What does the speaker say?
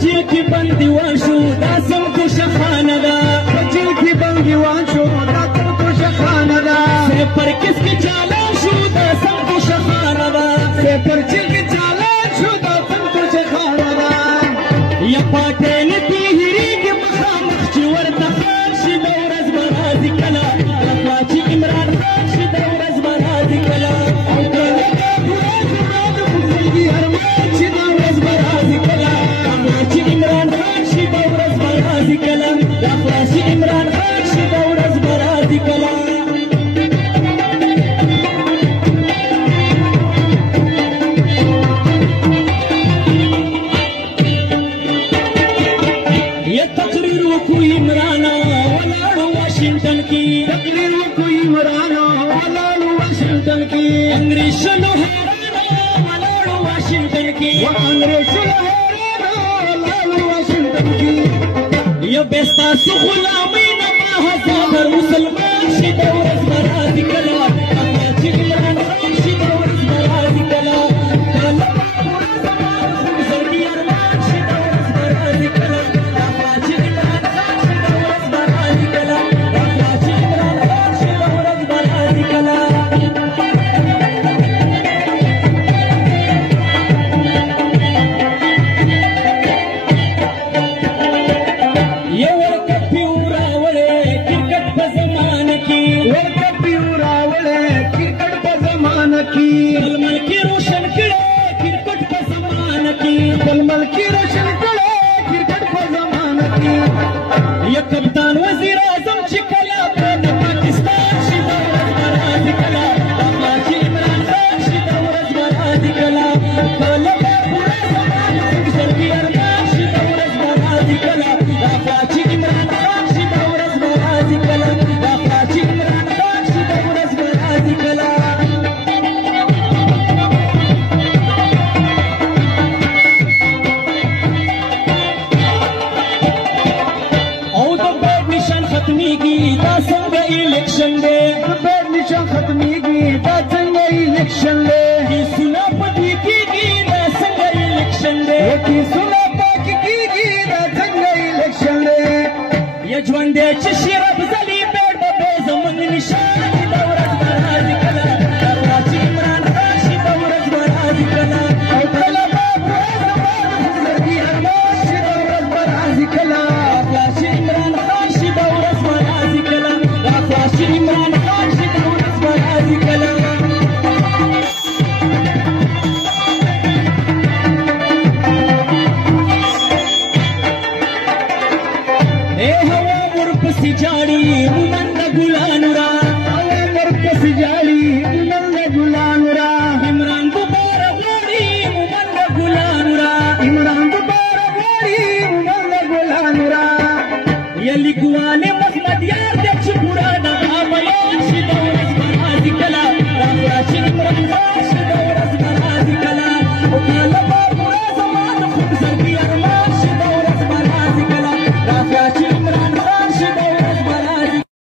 جیل کې بندیوان شو دا سم کوشخانه ده په جیل کې بندیوان شو دا سم کوشخانه ده سپر کس کې چالان شو دا سم کوشخانه ده سپر جیل کې چالان شو دا سم کوشخانه ده یا پاتې نه تیریږي مخامخ چې ورته خان شي د ورځ به راځي کله لکه چې عمران خان شي د ورځ به راځي کله او کله دا خلاصي عمران خان شي د ورځ به راځي کله یا تقریر وکړو عمرانا ولاړو واشنګټن کې تقریر وکړو عمرانا ولاړو واشنګټن کې انګریزانو حیرانه ولاړو واشنګټن کې انګریزانو حیرانه ولاړو واشنګټن کې یو بستا سو غلامي نه ما هزار مسلمان شي د ورځ به راځي کله چې عمران خان شي د ورځ به راځي کله کله زړګي ارمان شي د ورځ به راځي کله چې عمران خان شي د ورځ به راځي کله چې عمران خان شي د ورځ به راځي کله ملکی روشن کړه کرکټ په زمانه کې ملکی روشن کړه کرکټ په زمانه کې یا کپتان وزیر اعظم چې کله په پاکستان شي د ورځ به راځي کله چې عمران خان شي د ورځ به راځي کله کله به پوره زمانه زړګي ارمان شي د ورځ به راځي کله چې عمران خان شي د ورځ به راځي کله چې عمران خان شي د ورځ به راځي کله ختمیږي دا څنګه الیکشن دی بیډ نشان ختمیږي دا څنګه الیکشن دی کیسونه پټې کېږي دا څنګه الیکشن دی کیسونه پاکې کېږي دا څنګه الیکشن دی یا ژوند دی چې شراب ځلي بیډ به بې زموږ نشان د ورځ به راځي کله چې عمران خان شي د ورځ به راځي کله او کله به پوره زمانه زړګي ارمان شي د ورځ به راځي کله چې عمران خان شي د ورځ به راځي کله چې عمران خان شي د ورځ به راځي کله اے هوا ورپسې جاړي مومند ګلانو را هوا ورپسې جاړي مومند ګلانو را عمران دوباره غواړي مومند ګلانو را عمران دوباره غواړي مومند ګلانو را یا لیکوال محمد یار دې چې پورا